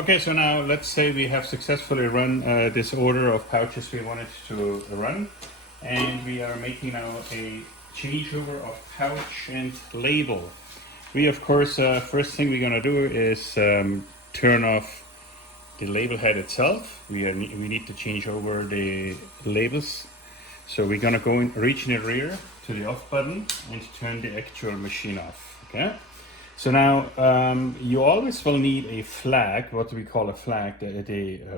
Okay, so now let's say we have successfully run this order of pouches we wanted to run, and we are making now a changeover of pouch and label. We of course, first thing we're gonna do is turn off the label head itself. We need to change over the labels. So we're gonna go in, reach in the rear to the off button and turn the actual machine off, okay? So now you always will need a flag, what we call a flag,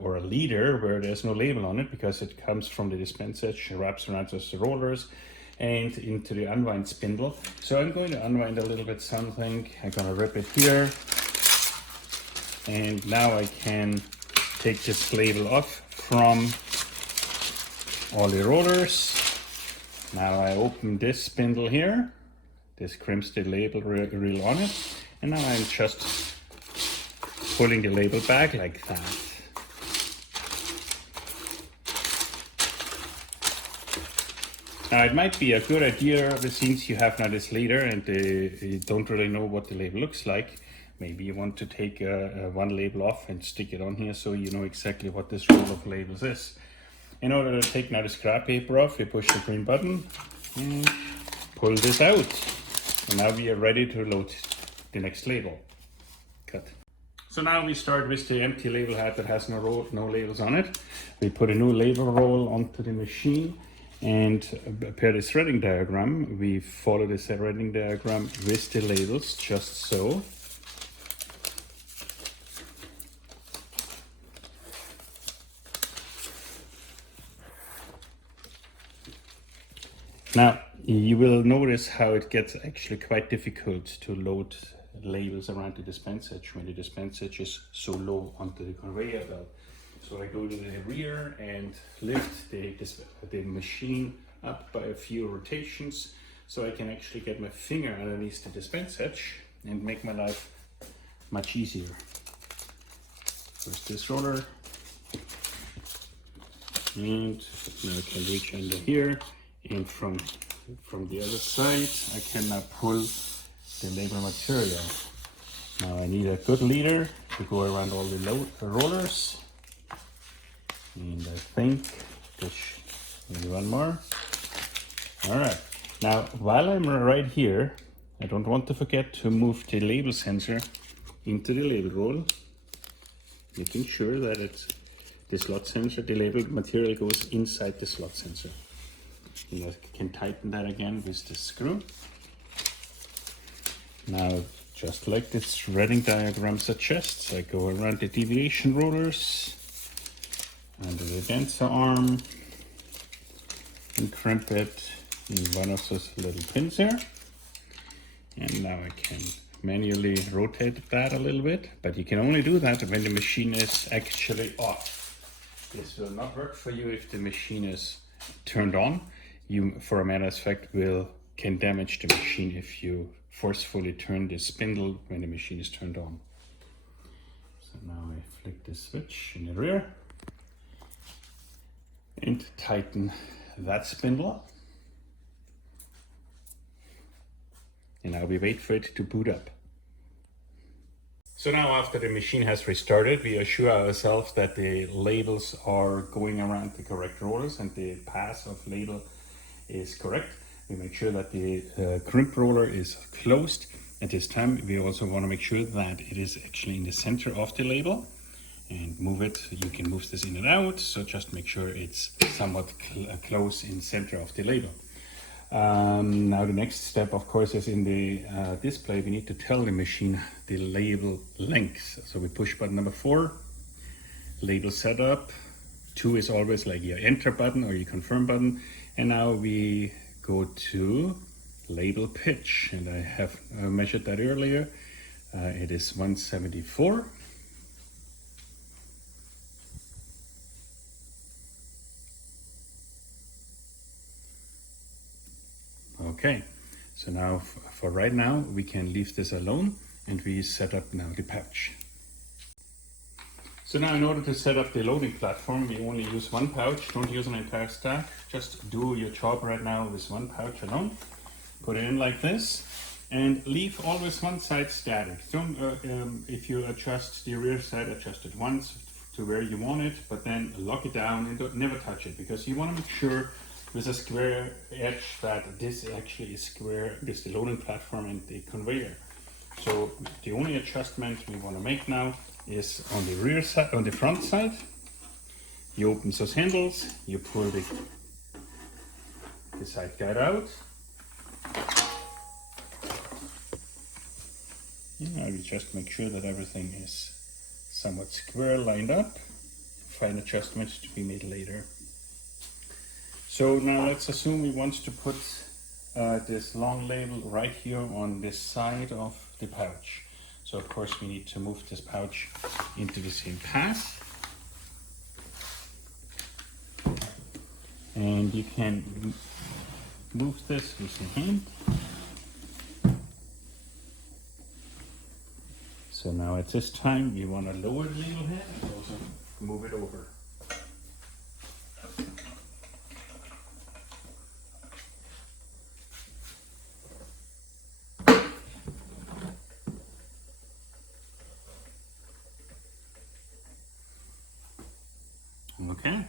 or a leader where there's no label on it, because it comes from the dispenser, wraps around the rollers and into the unwind spindle. So I'm going to unwind a little bit something. I'm gonna rip it here. And now I can take this label off from all the rollers. Now I open this spindle here. This crimps the label reel on it, and now I'm just pulling the label back like that. Now it might be a good idea, since you have now this leader and you don't really know what the label looks like, maybe you want to take one label off and stick it on here so you know exactly what this roll of labels is. In order to take now the scrap paper off, you push the green button and pull this out. And now we are ready to load the next label. Cut. So now we start with the empty label head that has no labels on it. We put a new label roll onto the machine, and per the threading diagram, we follow the threading diagram with the labels, just so. Now, you will notice how it gets actually quite difficult to load labels around the dispenser when the dispenser is so low onto the conveyor belt. So I go to the rear and lift the machine up by a few rotations so I can actually get my finger underneath the dispenser and make my life much easier. First this roller, and now I can reach under here. And from the other side, I can now pull the label material. Now I need a good leader to go around all the rollers. And I think maybe one more. All right. Now, while I'm right here, I don't want to forget to move the label sensor into the label roll, making sure that the slot sensor, the label material goes inside the slot sensor. And I can tighten that again with the screw. Now, just like this threading diagram suggests, I go around the deviation rollers under the denser arm and crimp it in one of those little pins here. And now I can manually rotate that a little bit, but you can only do that when the machine is actually off. This will not work for you if the machine is turned on. You, for a matter of fact, can damage the machine if you forcefully turn the spindle when the machine is turned on. So now I flick the switch in the rear and tighten that spindle. And now we wait for it to boot up. So now, after the machine has restarted, we assure ourselves that the labels are going around the correct rollers and the path of label is correct. We make sure that the crimp roller is closed. At this time, we also want to make sure that it is actually in the center of the label, and move it. You can move this in and out, so just make sure it's somewhat close in center of the label. Now the next step, of course, is in the display. We need to tell the machine the label length. So we push button number 4, label setup. 2 is always like your enter button or your confirm button. And now we go to label pitch, and I have measured that earlier. It is 174. Okay, so now for right now, we can leave this alone, and we set up now the pouch. So now, in order to set up the loading platform, we only use one pouch. Don't use an entire stack. Just do your job right now with one pouch alone. Put it in like this. And leave always one side static. Don't, if you adjust the rear side, adjust it once to where you want it, but then lock it down and never touch it, because you want to make sure with a square edge that this actually is square, this is the loading platform and the conveyor. So the only adjustment we want to make now is on the rear side, on the front side. You open those handles, you pull the side guide out. Now you just make sure that everything is somewhat square, lined up. Fine adjustments to be made later. So now let's assume we want to put this long label right here on this side of the pouch. So of course we need to move this pouch into the same path. And you can move this with your hand. So now at this time we want to lower the label head and also move it over. Okay,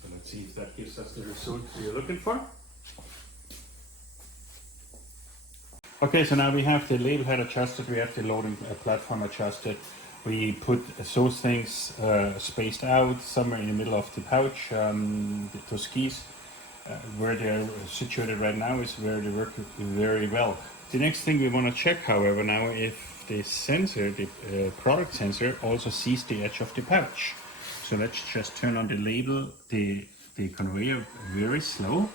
so let's see if that gives us the result we're looking for. Okay, so now we have the label head adjusted, we have the loading platform adjusted. We put those things spaced out somewhere in the middle of the pouch. Those keys, where they're situated right now, is where they work very well. The next thing we want to check, however, now if the sensor, the product sensor, also sees the edge of the pouch. So let's just turn on the label, the conveyor very slow.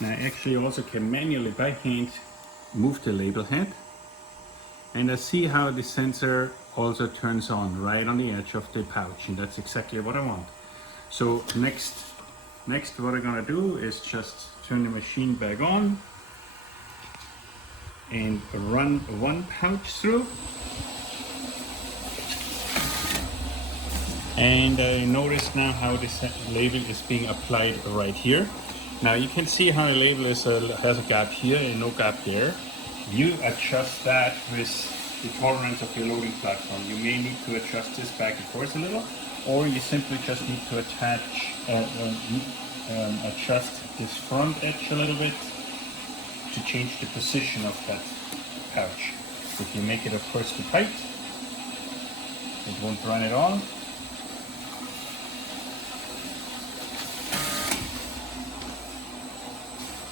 Now I actually also can manually by hand move the label head, and I see how the sensor also turns on right on the edge of the pouch, and that's exactly what I want. So next what I'm gonna do is just turn the machine back on and run one pouch through. And I notice now how this label is being applied right here. Now you can see how the label is, has a gap here and no gap there. You adjust that with the tolerance of your loading platform. You may need to adjust this back and forth a little, or you simply just need to adjust this front edge a little bit to change the position of that pouch. If you make it of course too tight, it won't run at all.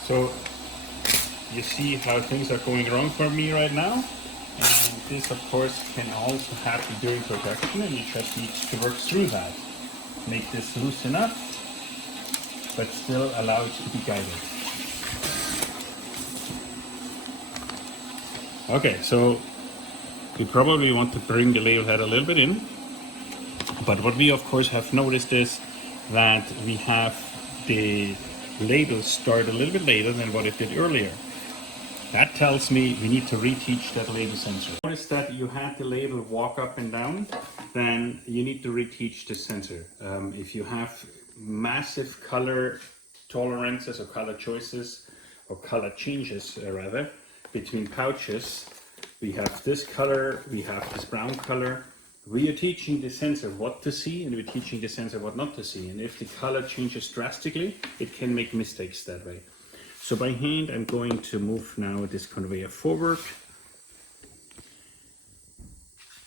So you see how things are going wrong for me right now, and this of course can also happen during production, and you just need to work through that. Make this loose enough, but still allow it to be guided. Okay, so we probably want to bring the label head a little bit in, but what we of course have noticed is that we have the label start a little bit later than what it did earlier. That tells me we need to reteach that label sensor. Notice that you had the label walk up and down, then you need to reteach the sensor. If you have massive color tolerances or color choices, or color changes rather, between pouches, we have this color, we have this brown color. We are teaching the sensor what to see, and we're teaching the sensor what not to see. And if the color changes drastically, it can make mistakes that way. So by hand, I'm going to move now this conveyor forward.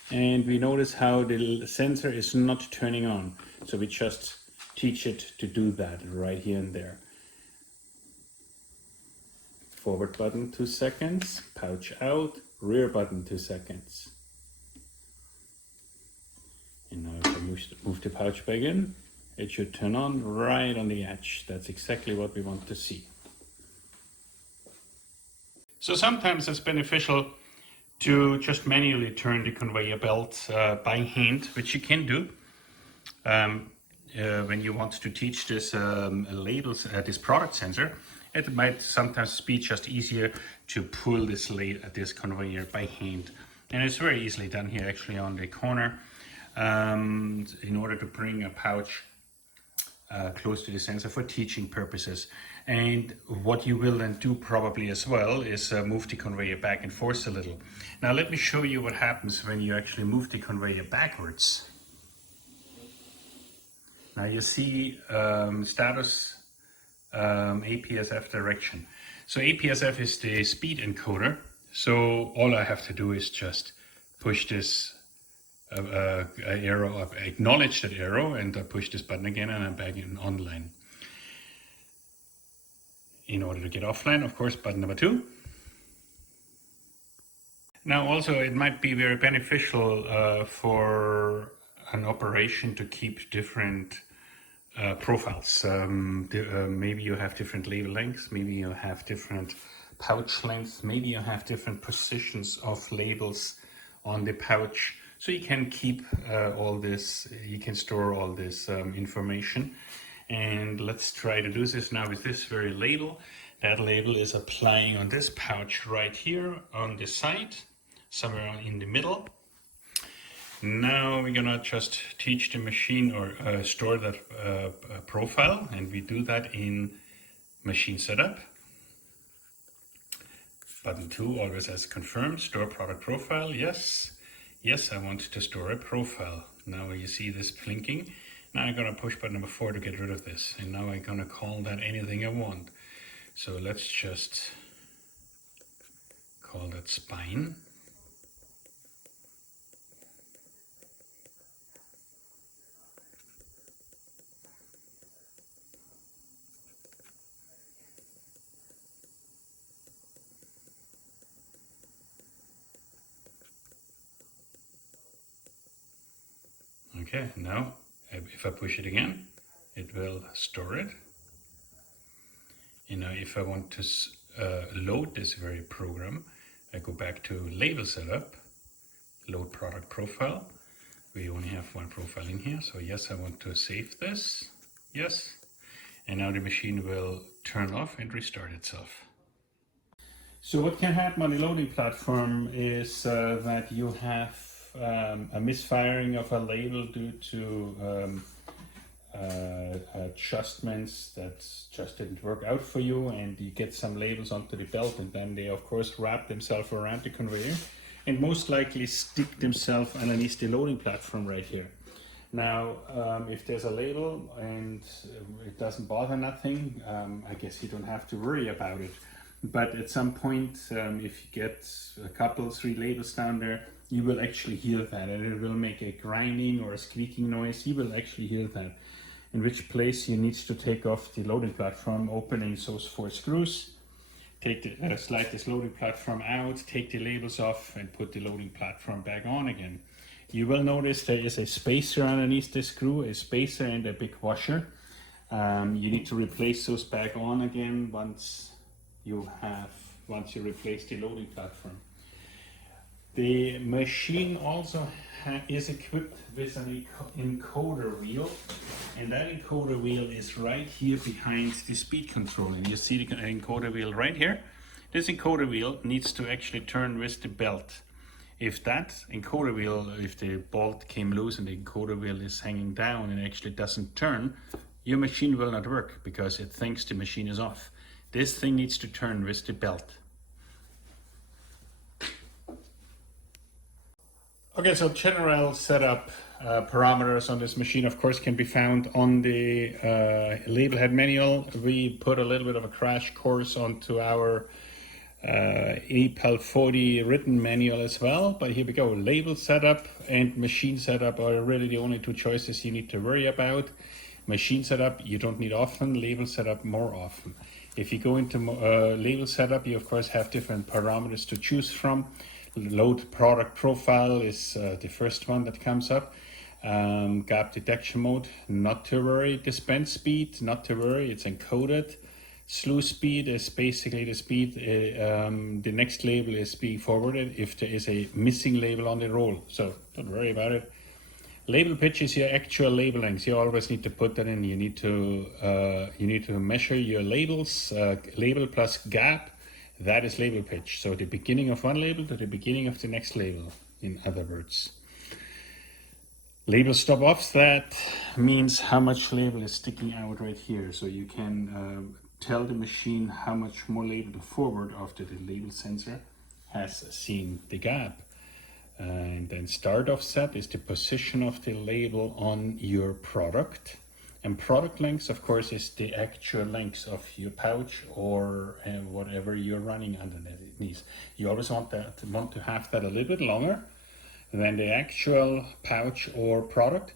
And we notice how the sensor is not turning on. So we just teach it to do that right here and there. Forward button 2 seconds, pouch out, rear button 2 seconds. And now if I move the pouch back in, it should turn on right on the edge. That's exactly what we want to see. So sometimes it's beneficial to just manually turn the conveyor belt by hand, which you can do when you want to teach this labels, this product sensor. It might sometimes be just easier to pull this conveyor by hand. And it's very easily done here actually on the corner. In order to bring a pouch close to the sensor for teaching purposes. And what you will then do probably as well is move the conveyor back and forth a little. Now let me show you what happens when you actually move the conveyor backwards. Now you see status APSF direction. So APSF is the speed encoder. So all I have to do is just push this arrow, acknowledge that arrow, and I push this button again, and I'm back in online. In order to get offline, of course, button number 2. Now also it might be very beneficial for an operation to keep different profiles. Maybe you have different label lengths, maybe you have different pouch lengths, maybe you have different positions of labels on the pouch. So you can keep all this, you can store all this information. And let's try to do this now with this very label. That label is applying on this pouch right here on the side, somewhere in the middle. Now we're gonna just teach the machine or store that profile, and we do that in machine setup. Button 2 always says confirm, store product profile, yes. Yes, I want to store a profile. Now you see this blinking. Now I'm gonna push button number 4 to get rid of this. And now I'm gonna call that anything I want. So let's just call that spine. Okay, now if I push it again, it will store it. And now if I want to load this very program, I go back to label setup, load product profile. We only have one profile in here, so yes, I want to save this, yes. And now the machine will turn off and restart itself. So what can happen on the loading platform is that you have a misfiring of a label due to adjustments that just didn't work out for you, and you get some labels onto the belt, and then they of course wrap themselves around the conveyor and most likely stick themselves underneath the loading platform right here. Now if there's a label and it doesn't bother nothing, I guess you don't have to worry about it. But at some point, if you get a couple, 3 labels down there, you will actually hear that, and it will make a grinding or a squeaking noise. You will actually hear that. In which place you need to take off the loading platform, opening those 4 screws, take the, slide this loading platform out, take the labels off, and put the loading platform back on again. You will notice there is a spacer underneath the screw, a spacer and a big washer. You need to replace those back on again once you replace the loading platform. The machine also is equipped with an encoder wheel, and that encoder wheel is right here behind the speed control. And you see the encoder wheel right here. This encoder wheel needs to actually turn with the belt. If that encoder wheel, if the bolt came loose and the encoder wheel is hanging down and actually doesn't turn, your machine will not work because it thinks the machine is off. This thing needs to turn with the belt. Okay, so general setup parameters on this machine, of course, can be found on the label head manual. We put a little bit of a crash course onto our APEL40 written manual as well, but here we go. Label setup and machine setup are really the only 2 choices you need to worry about. Machine setup you don't need often, label setup more often. If you go into label setup, you of course have different parameters to choose from. Load product profile is the first one that comes up. Gap detection mode, not to worry. Dispense speed, not to worry, it's encoded. Slew speed is basically the speed the next label is being forwarded if there is a missing label on the roll, so don't worry about it. Label pitch is your actual label length. You always need to put that in. You need to measure your labels, label plus gap. That is label pitch. So the beginning of one label to the beginning of the next label, in other words. Label stop offs, that means how much label is sticking out right here. So you can tell the machine how much more label to forward after the label sensor has seen the gap. And then start offset is the position of the label on your product. And product length, of course, is the actual length of your pouch or whatever you're running underneath. You always want to have that a little bit longer than the actual pouch or product,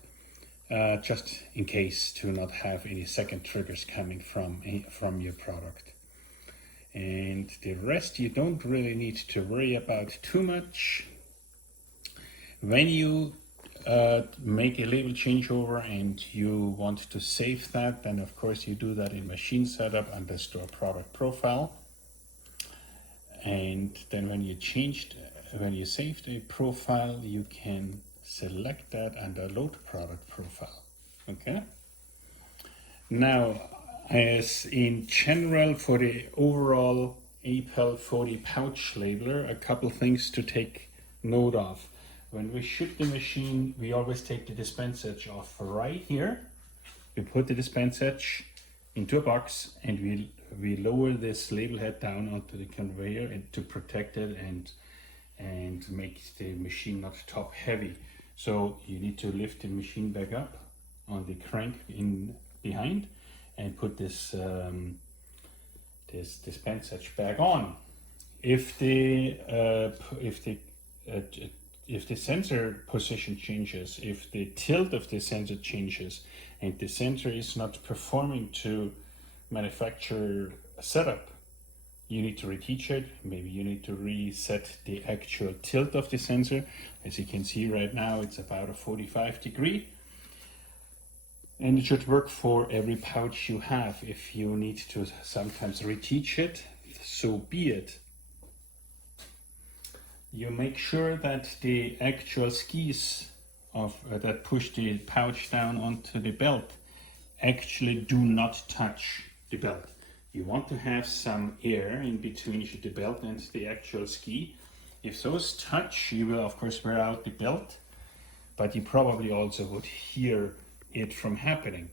just in case to not have any second triggers coming from your product. And the rest you don't really need to worry about too much. When you make a label changeover and you want to save that, then of course you do that in machine setup under store product profile. And then when you saved a profile, you can select that under load product profile. Okay. Now, as in general for the overall APEL40 pouch labeler, a couple things to take note of. When we ship the machine, we always take the dispense edge off right here. We put the dispense edge into a box and we lower this label head down onto the conveyor and to protect it and make the machine not top heavy. So you need to lift the machine back up on the crank in behind and put this this dispense edge back on. If the sensor position changes, if the tilt of the sensor changes, and the sensor is not performing to manufacturer setup, you need to reteach it. Maybe you need to reset the actual tilt of the sensor. As you can see right now, it's about a 45 degree. And it should work for every pouch you have. If you need to sometimes reteach it, so be it. You make sure that the actual skis that push the pouch down onto the belt actually do not touch the belt. You want to have some air in between the belt and the actual ski. If those touch, you will of course wear out the belt, but you probably also would hear it from happening.